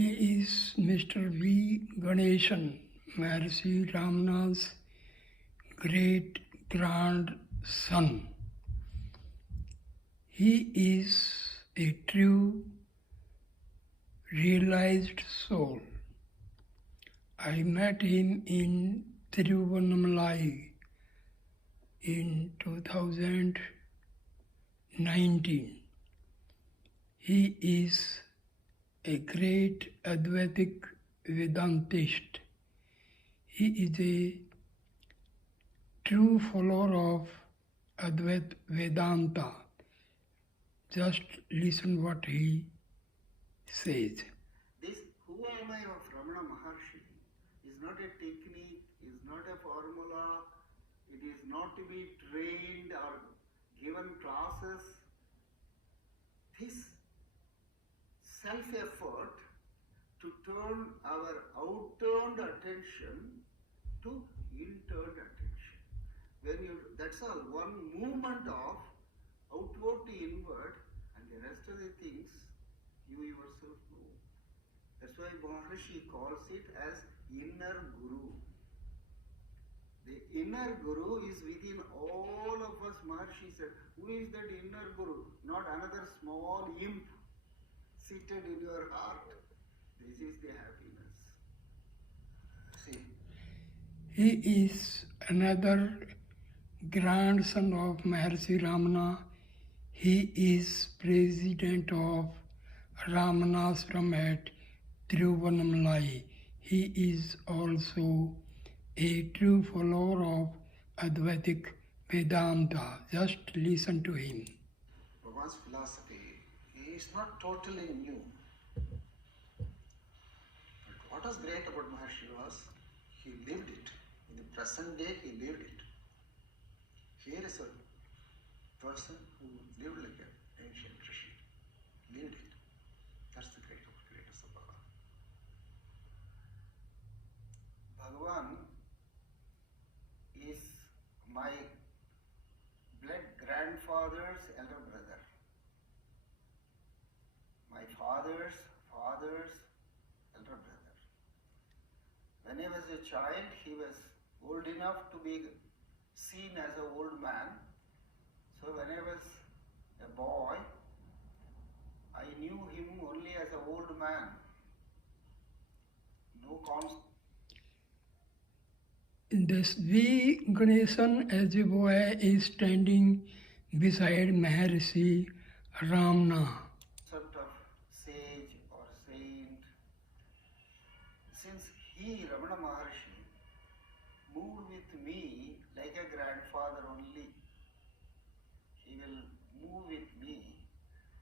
He is Mr. V. Ganesan, Maharshi Ramana's great-grandson. He is a true, realized soul. I met him in Tiruvannamalai in 2019. He is a great Advaitic Vedantist. He is a true follower of Advait Vedanta. Just listen what he says. This who am I of Ramana Maharshi is not a technique, is not a formula, it is not to be trained or given classes. This self-effort to turn our outturned attention to interned attention. That's all one movement of outward to inward, and the rest of the things you yourself know. That's why Maharshi calls it as inner guru. The inner guru is within all of us. Maharshi said, who is that inner guru? Not another small imp seated in your heart. This is the happiness. See. He is another grandson of Maharshi Ramana. He is president of Ramanashram at Tiruvannamalai. He is also a true follower of Advaitic Vedanta. Just listen to him. Bhagavan's philosophy is not totally new. But what was great about Maharshi was he lived it. In the present day, he lived it. Here is a person who lived like an ancient rishi. Lived it. That's the greatness of Bhagavan. Bhagavan is my blood grandfather's elder brother. My father's father's elder brother. When I was a child, he was old enough to be seen as an old man. So when I was a boy, I knew him only as an old man. No concept. This V. Ganesan as a boy is standing beside Maharshi Ramana. Of sage or saint. Since he, Ramana Maharshi, moved with me like a grandfather only, he will move with me.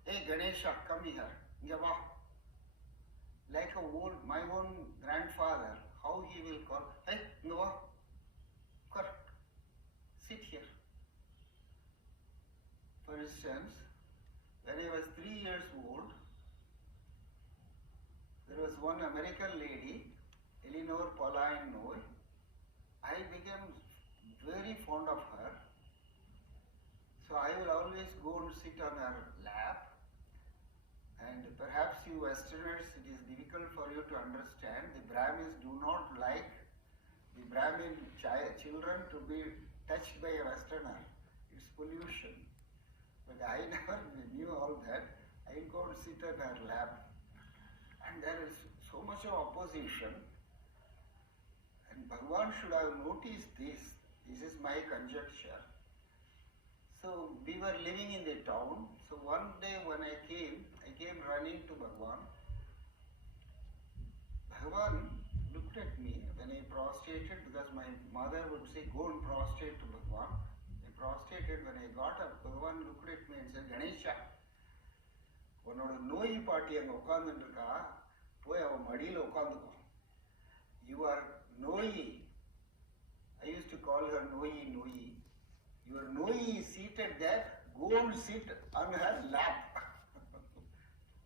Hey Ganesha, come here. Yava. Like my own grandfather, how he will call, hey, Nova, sit here. For instance, when I was 3 years old, there was one American lady, Eleanor Pauline Noy. I became very fond of her. So I will always go and sit on her lap. And perhaps you Westerners, it is difficult for you to understand. The Brahmins do not like the Brahmin children to be touched by a Westerner. It's pollution. But I never knew all that. I go and sit on her lap. And there is so much of opposition. And Bhagavan should have noticed this. This is my conjecture. So we were living in the town. So one day when I came running to Bhagavan. Bhagavan looked at me when I prostrated, because my mother would say, go and prostrate to Bhagavan. I prostrated. When I got up, Bhagavan looked at me and said, Ganesha, உன்னோட நோய் பாட்டி அங்கே உட்காந்துருக்கா, போய் அவன் மடியில் உட்காந்துக்கோ. You are Noyi. I used to call her Noyi. Your Noyi is seated there, go and sit on her lap.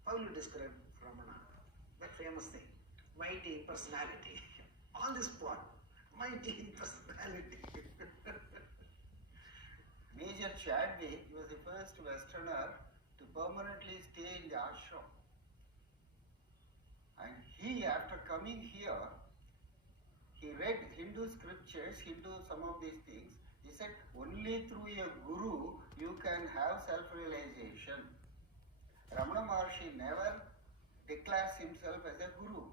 How will you describe Ramana? That famous thing. Mighty personality. On the spot. Mighty personality. Major Chadwick was the first Westerner to permanently stay in the ashram. And he, after coming here, he read Hindu scriptures, Hindu some of these things. He said, only through a guru you can have self-realization. Ramana Maharshi never declares himself as a guru.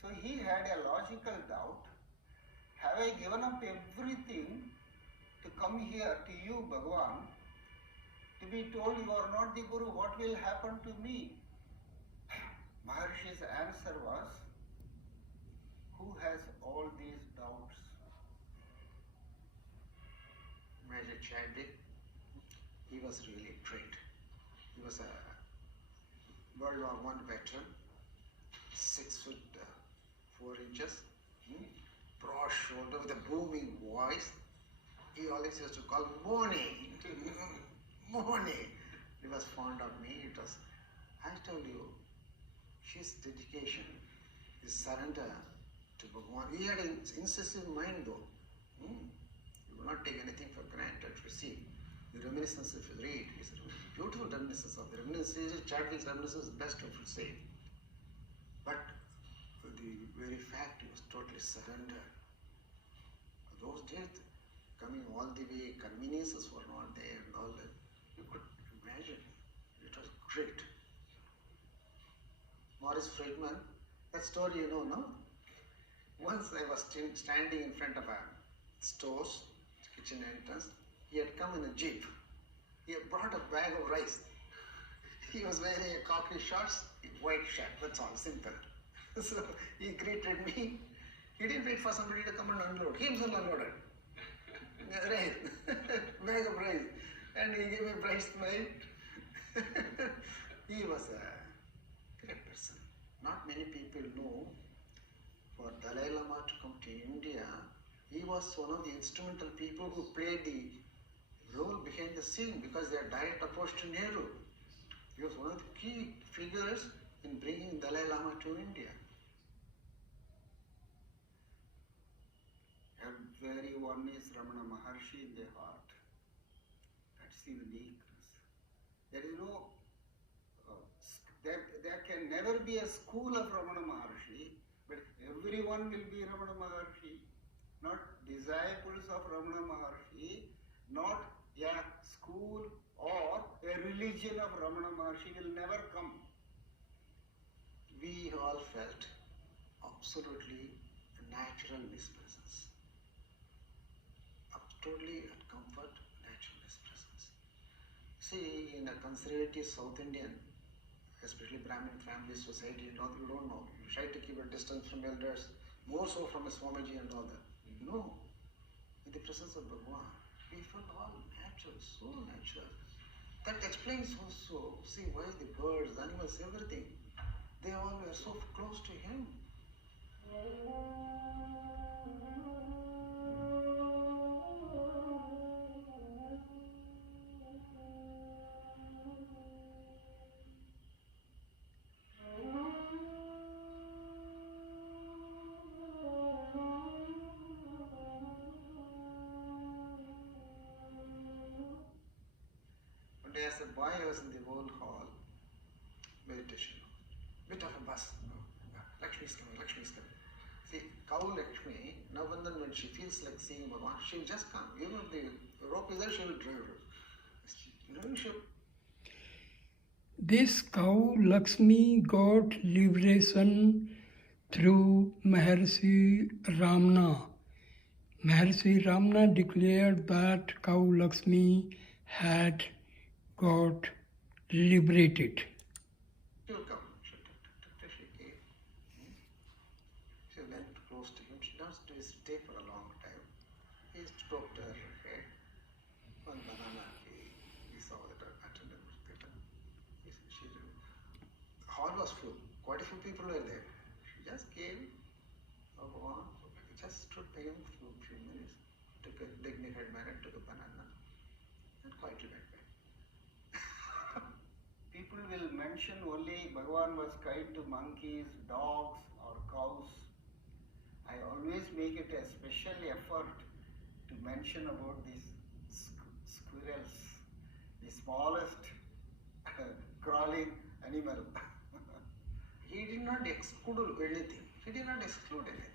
So he had a logical doubt. Have I given up everything to come here to you, Bhagavan, to be told you are not the guru? What will happen to me? Maharshi's answer was, who has all these doubts? Major Chadwick, he was really great. He was a World War I veteran, 6 foot 4 inches, broad shoulder with a booming voice. He always used to call Moni, Moni. He was fond of me. It was, I told you, his dedication, his surrender to Bhagavan. He had an incisive mind though. He would not take anything for granted. You see, the reminiscence, if you read, is a beautiful reminiscence of the reminiscence. Chadwick's reminiscence is the best of you say. But the very fact he was totally surrendered. Those days, coming all the way, conveniences were not there and all that. You could imagine. It was great. Morris Friedman, that story you know, no? Once I was standing in front of a store's kitchen entrance. He had come in a jeep. He had brought a bag of rice. He was wearing a khaki shorts, white shirt, that's all, simple. So he greeted me. He didn't wait for somebody to come and unload. He himself unloaded. Rice, bag of rice. And he gave me a bright smile. He was a great person. Not many people know, for Dalai Lama to come to India, he was one of the instrumental people who played the role behind the scene because they are direct opposed to Nehru. He was one of the key figures in bringing Dalai Lama to India. Everyone is Ramana Maharshi in their heart. That's the uniqueness. There is no, there can never be a school of Ramana Maharshi, but everyone will be Ramana Maharshi. Not disciples of Ramana Maharshi, not a school or a religion of Ramana Maharshi will never come. We all felt absolutely natural in his presence. Totally at comfort, natural in his presence. See, in a conservative South Indian, especially Brahmin family society, you don't know. You try to keep a distance from elders, more so from a Swamiji and all that. No. In the presence of Bhagavan, we felt all natural, so natural. That explains also, see, why the birds, animals, everything, they all were so close to him. As a boy, I was in the old hall, meditation, bit of a buzz. Lakshmi is coming, Lakshmi is coming. See, cow Lakshmi, now and then when she feels like seeing Bhagavan, she will just come. Even if the rope is there, she will drive her. This cow Lakshmi got liberation through Maharshi Ramana. Maharshi Ramana declared that cow Lakshmi had got liberated. She will come. She came. She went close to him. She doesn't stay for a long time. He stroked her head. One banana he saw that her attendant was there. The hall was full. Quite a few people were there. She just came, just stood by him for a few minutes, took a dignified manner, took a banana, and quietly went back. People will mention only Bhagavan was kind to monkeys, dogs or cows. I always make it a special effort to mention about these squirrels, the smallest crawling animal. He did not exclude anything. He did not exclude anything.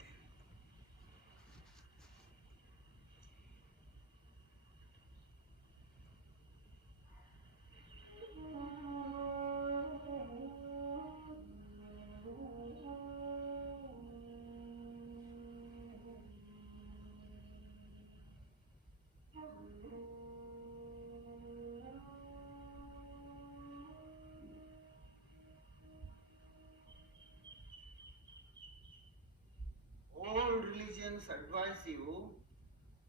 All religions advise you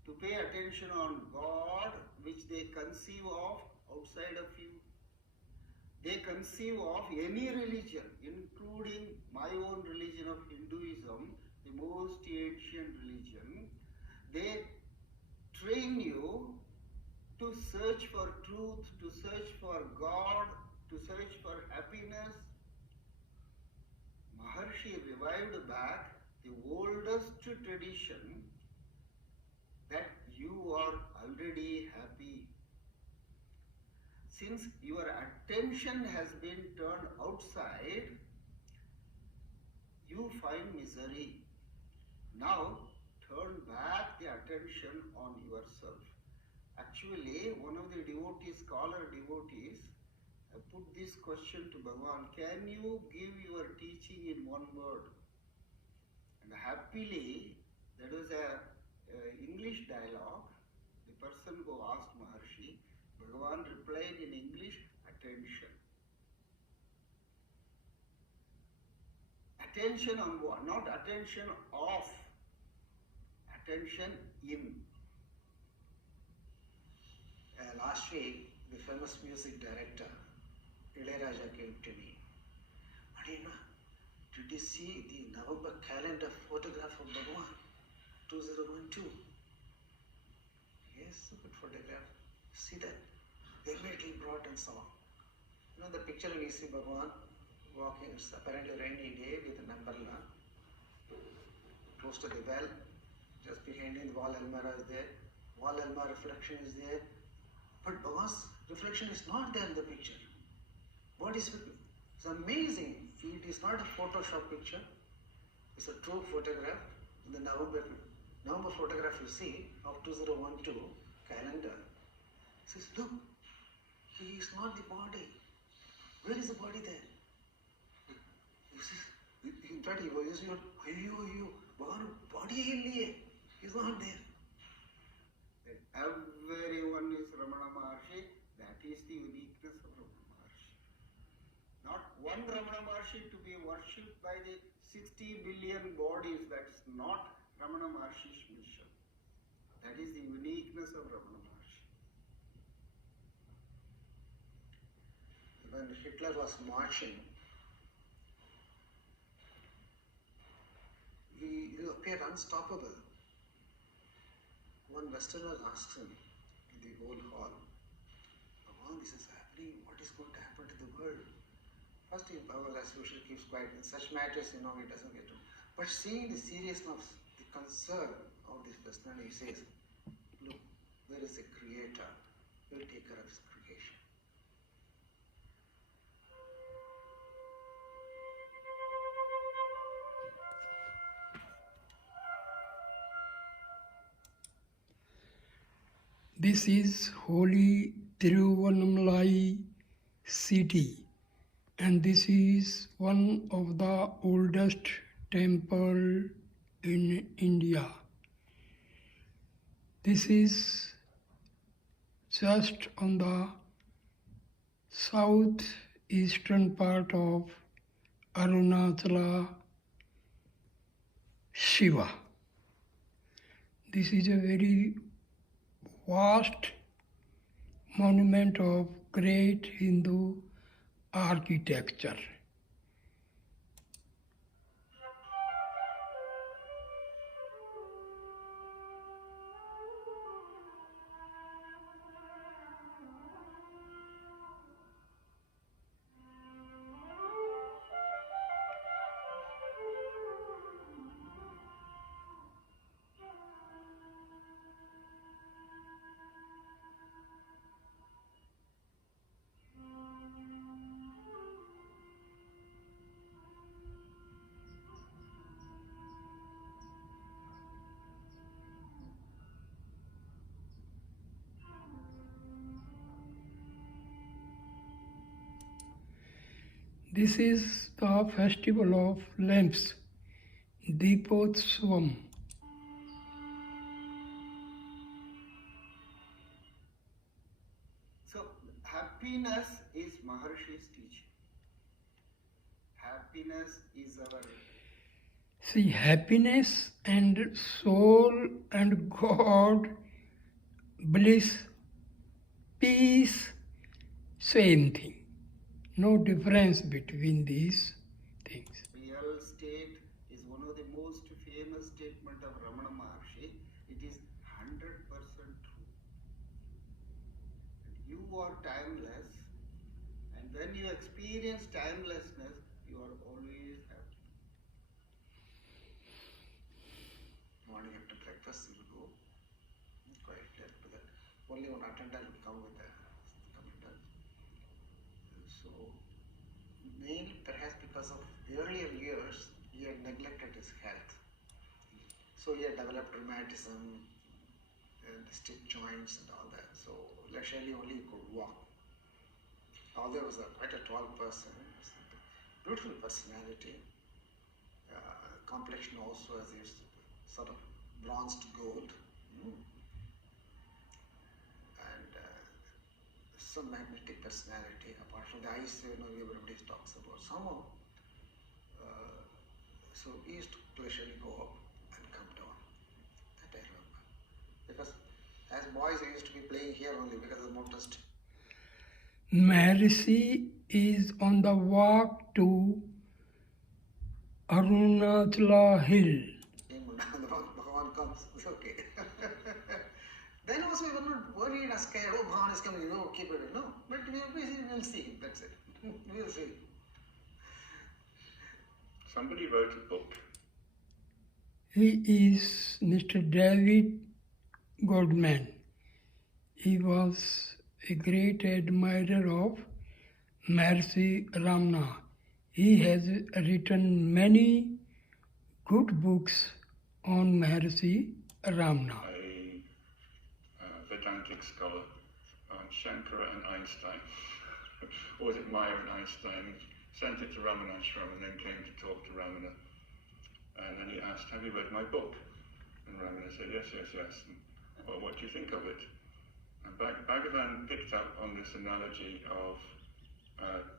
to pay attention on God, which they conceive of outside of you. They conceive of any religion, including my own religion of Hinduism, the most ancient religion. They train you to search for truth, to search for God, to search for happiness. Maharshi revived back the oldest tradition that you are already happy. Since your attention has been turned outside, you find misery. Now turn back the attention on yourself. Actually, one of the devotees, scholar devotees, put this question to Bhagavan: can you give your teaching in one word? And happily, that was a English dialogue. The person who asked Maharshi, Bhagavan replied in English: attention. Attention on what? Not attention off. Attention in. Last week, the famous music director, Ilayaraja, came to me. Adina, did you see the November calendar photograph of Bhagavan? 2012. Yes, good photograph. See that? They immediately brought and saw. You know the picture when you see Bhagavan walking, it's apparently rainy day with an umbrella. Close to the well, just behind him the wall almirah is there. Wall almirah reflection is there. But Bhagavan's reflection is not there in the picture. What is it? It's amazing. It is not a Photoshop picture. It's a true photograph. In the November photograph you see of 2012 calendar. It says, look, he is not the body. Where is the body there? In fact, he was your body is not there. That everyone is Ramana Maharshi. That is the uniqueness of Ramana Maharshi. Not one Ramana Maharshi to be worshipped by the 60 billion bodies. That's not Ramana Maharshi's mission. That is the uniqueness of Ramana Maharshi. When Hitler was marching, he appeared unstoppable. One Westerner asked him in the whole hall, Bhagavan, this is happening, what is going to happen to the world? First, Bhagavan, as usual, keeps quiet. In such matters, he doesn't get to. But seeing the seriousness, the concern of this Westerner, he says, look, there is a creator, he will take care of his creation. This is holy Tiruvannamalai city, and this is one of the oldest temple in India. This is just on the southeastern part of Arunachala Shiva. This is a very vast monument of great Hindu architecture. This is the festival of lamps, Deepotsvam. So happiness is Maharshi's teaching. Happiness is our See, happiness and soul and God, bliss, peace, same thing. No difference between these things. real state is one of the most famous statement of Ramana Maharshi. It is 100% true. You are timeless, and when you experience timelessness, you are always happy. Morning after breakfast, you will go quietly after that. Only one attendant will come with the commander. So, mainly perhaps because of earlier years, he had neglected his health. So he had developed rheumatism and stiff joints and all that. So leisurely only he could walk. Although he was quite a tall person, beautiful personality, complexion also as if sort of bronzed gold, and some magnetic personality. Apart from the eyes, everybody talks about somehow. So he used to leisurely go up and come down. That I remember. Because as boys, we used to be playing here only because of the motorist. Maharshi is on the walk to Arunachala Hill. Bhagavan comes, it's okay. Then also we were not worried or scared, oh, Bhagavan is coming, no, keep it, no. But we'll see, that's it. We'll see. Somebody wrote a book. He is Mr. David Goldman. He was a great admirer of Maharshi Ramana. He has written many good books on Maharshi Ramana. A Vedantic scholar on Shankara and Einstein. Or was it Maya and Einstein? Sent it to Ramana Ashram and then came to talk to Ramana. And then he asked, have you read my book? And Ramana said, yes. And, well, what do you think of it? And Bhagavan picked up on this analogy of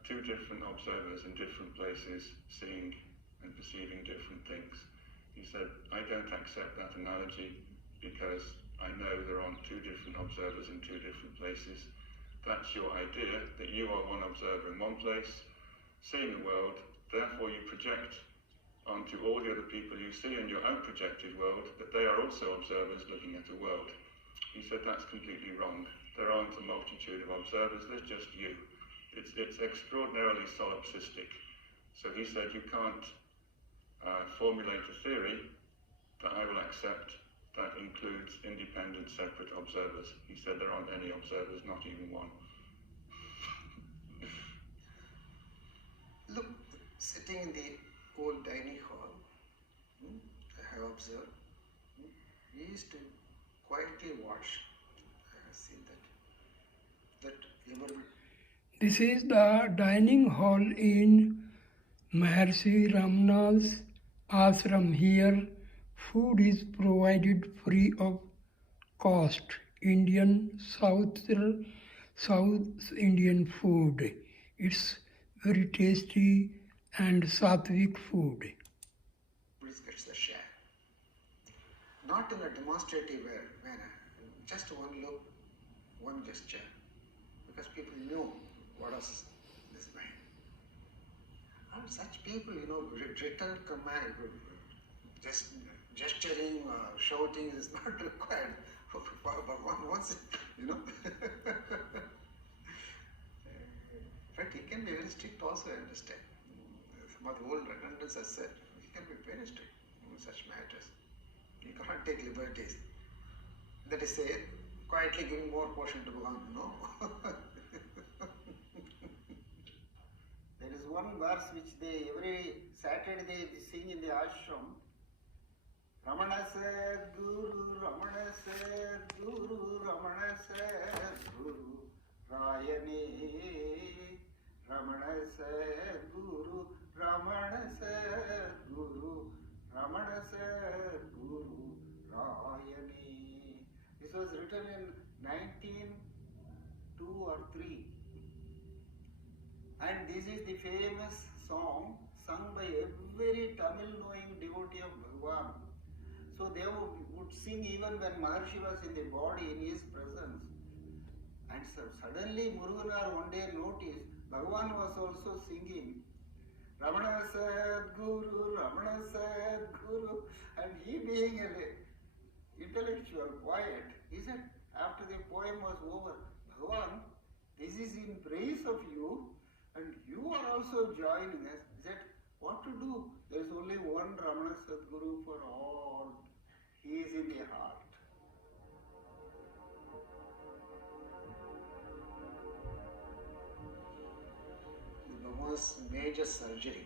two different observers in different places seeing and perceiving different things. He said, I don't accept that analogy because I know there aren't two different observers in two different places. That's your idea, that you are one observer in one place, seeing the world, therefore you project onto all the other people you see in your own projected world that they are also observers looking at a world. He said that's completely wrong. There aren't a multitude of observers, there's just you. It's extraordinarily solipsistic. So he said you can't formulate a theory that I will accept that includes independent, separate observers. He said there aren't any observers, not even one. Look, sitting in the old dining hall, I have observed, we used to quietly watch. I have seen that everybody. This is the dining hall in Maharshi Ramana's ashram. Here, food is provided free of cost. South Indian food. It's very tasty and sattvic food. Please gets the share. Not in a demonstrative manner, just one look, one gesture, because people know what is this man. And such people, written command, just gesturing, shouting is not required. But one wants it, In fact, he can be very strict also, I understand. Some of the old redundants have said, he can be very strict in such matters. You cannot take liberties. That is, say, quietly giving more portion to Bhagavan, There is one verse which they every Saturday they sing in the ashram. Ramana said Guru, Ramana said Guru, Ramana said Guru, Rayane, Ramana said Guru, Ramana said Guru, Ramana said Guru Rayani. This was written in 1902 or 3. And this is the famous song sung by every Tamil knowing devotee of Bhagavan. So they would sing even when Maharshi was in the body in his presence. And so suddenly Muruganar one day noticed Bhagavan was also singing. Ramana said Guru, Ramana said Guru. And he being an intellectual, quiet, he said after the poem was over, Bhagavan, this is in praise of you and you are also joining us. He said, what to do? There is only one Ramana Sadguru for all. He is in the heart. Bhagwan's major surgery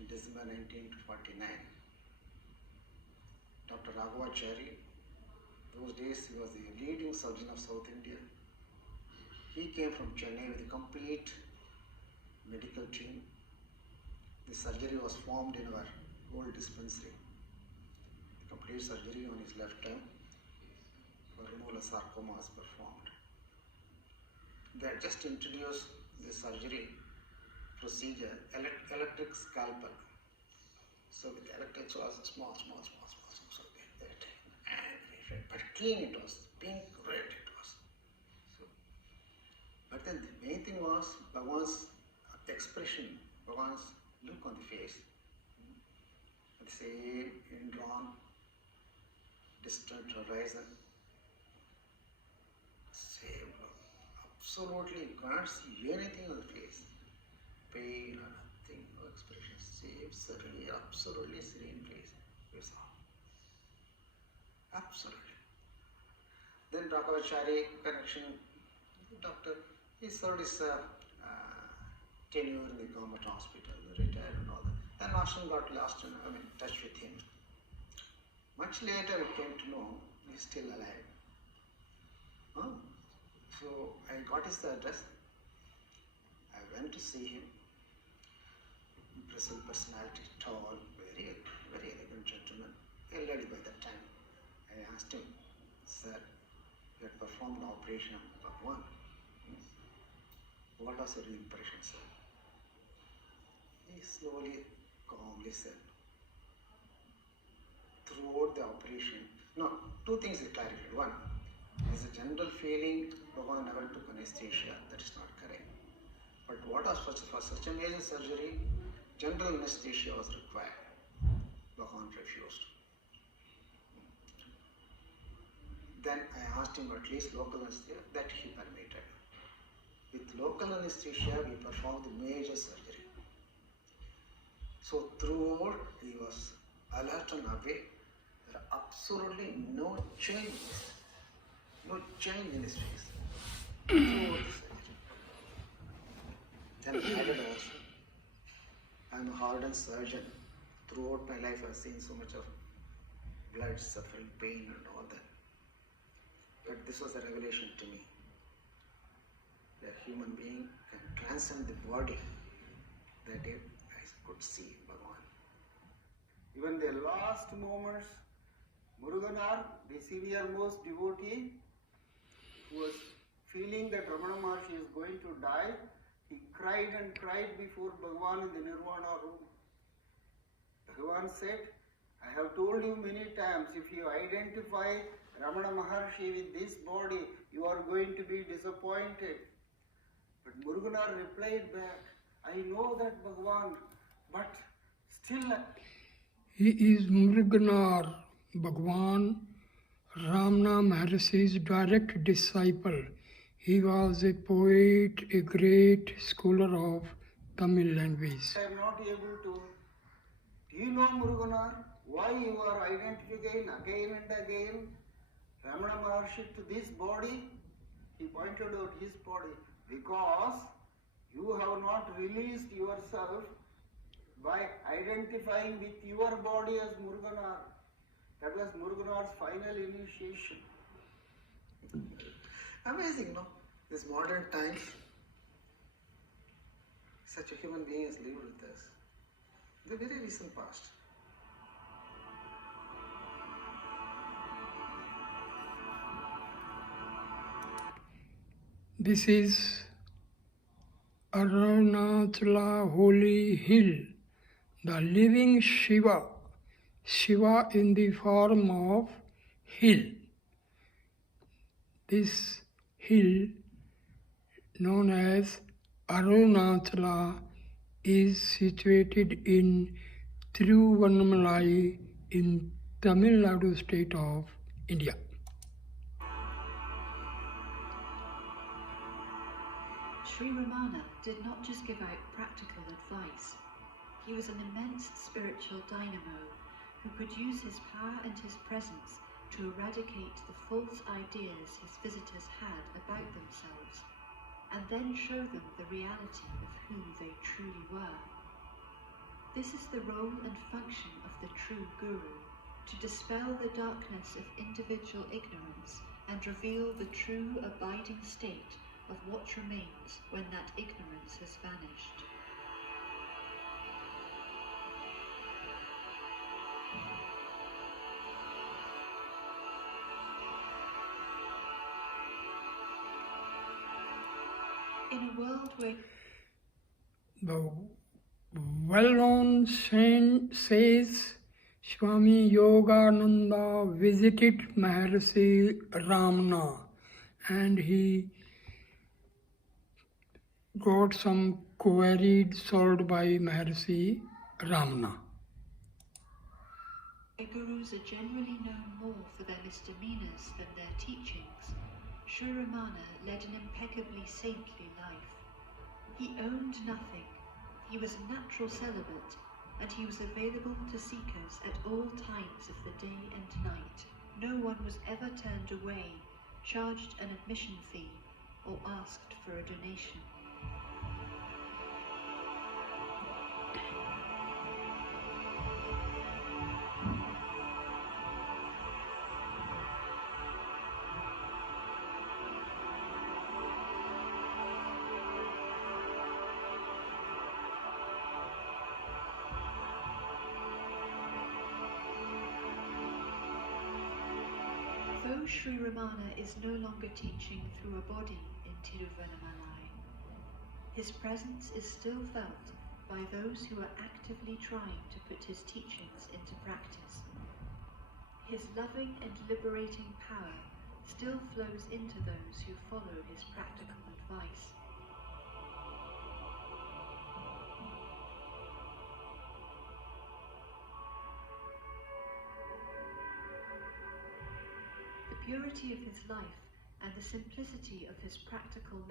in December 1949. Dr. Raghavachari, those days he was the leading surgeon of South India. He came from Chennai with a complete medical team. The surgery was formed in our old dispensary. The complete surgery on his left arm for removal of sarcoma was performed. They had just introduced the surgery procedure, electric scalpel. So with electrics was small, so that, and but clean it was, pink red it was. So, but then the main thing was Bhagwan's expression, Bhagwan's look on the face. The same indrawn, distant horizon. Same look. Absolutely, you can't see anything on the face. Pain or nothing, no expression. Same, certainly, absolutely serene face. That's all. Absolutely. Then Raghavachari connection, the doctor, he served his tenure in the government hospital, retired and all that. And Ashram got lost in touch with him. Much later we came to know he's still alive. So I got his address. I went to see him. Impressive personality, tall, very elegant gentleman, elderly by that time. I asked him, sir, you had performed an operation on Bhagwan. What was your impression, sir? He slowly, calmly said, throughout the operation, no, two things he clarified. One, there is a general feeling Bhagwan never took anesthesia. That is not correct. But what was for such a major surgery, general anesthesia was required. Bhagwan refused. Then I asked him at least local anesthesia, that he permitted. With local anesthesia, we performed the major surgery. So throughout, he was alert and awake. There are absolutely no changes. No change in his face. Throughout the surgery. Then I added also, I'm a hardened surgeon. Throughout my life, I've seen so much of blood, suffering, pain, and all that. But this was a revelation to me. That a human being can transcend the body. That day I could see Bhagavan. Even the last moments, Muruganar, the senior-most devotee, who was feeling that Ramana Maharshi is going to die, he cried and cried before Bhagavan in the Nirvana room. Bhagavan said, I have told you many times, if you identify Ramana Maharshi with this body, you are going to be disappointed. But Muruganar replied back, I know that Bhagavan, but still... He is Muruganar, Bhagwan Ramana Maharshi's direct disciple. He was a poet, a great scholar of Tamil language. I am not able to. Do you know, Muruganar, why you are identifying again and again Ramana Maharshi to this body? He pointed out his body. Because you have not released yourself by identifying with your body as Muruganar. That was Muruganar's final initiation. Amazing, no? This modern times, such a human being has lived with us in the very recent past. This is Arunachala Holy Hill, the living Shiva, Shiva in the form of hill. This hill, known as Arunachala, is situated in Tiruvannamalai in Tamil Nadu state of India. Sri Ramana did not just give out practical advice. He was an immense spiritual dynamo who could use his power and his presence to eradicate the false ideas his visitors had about themselves, and then show them the reality of who they truly were. This is the role and function of the true Guru, to dispel the darkness of individual ignorance and reveal the true abiding state of what remains when that ignorance has vanished. In a world where The well-known saint says Swami Yogananda visited Maharshi Ramana and he got some queries solved by Maharshi Ramana. gurus are generally known more for their misdemeanors than their teachings, Sri Ramana led an impeccably saintly life. He owned nothing, he was a natural celibate, and he was available to seekers at all times of the day and night. No one was ever turned away, charged an admission fee, or asked for a donation. Though Sri Ramana is no longer teaching through a body in Tiruvannamalai, his presence is still felt by those who are actively trying to put his teachings into practice. His loving and liberating power still flows into those who follow his practical advice. The purity of his life and the simplicity of his practical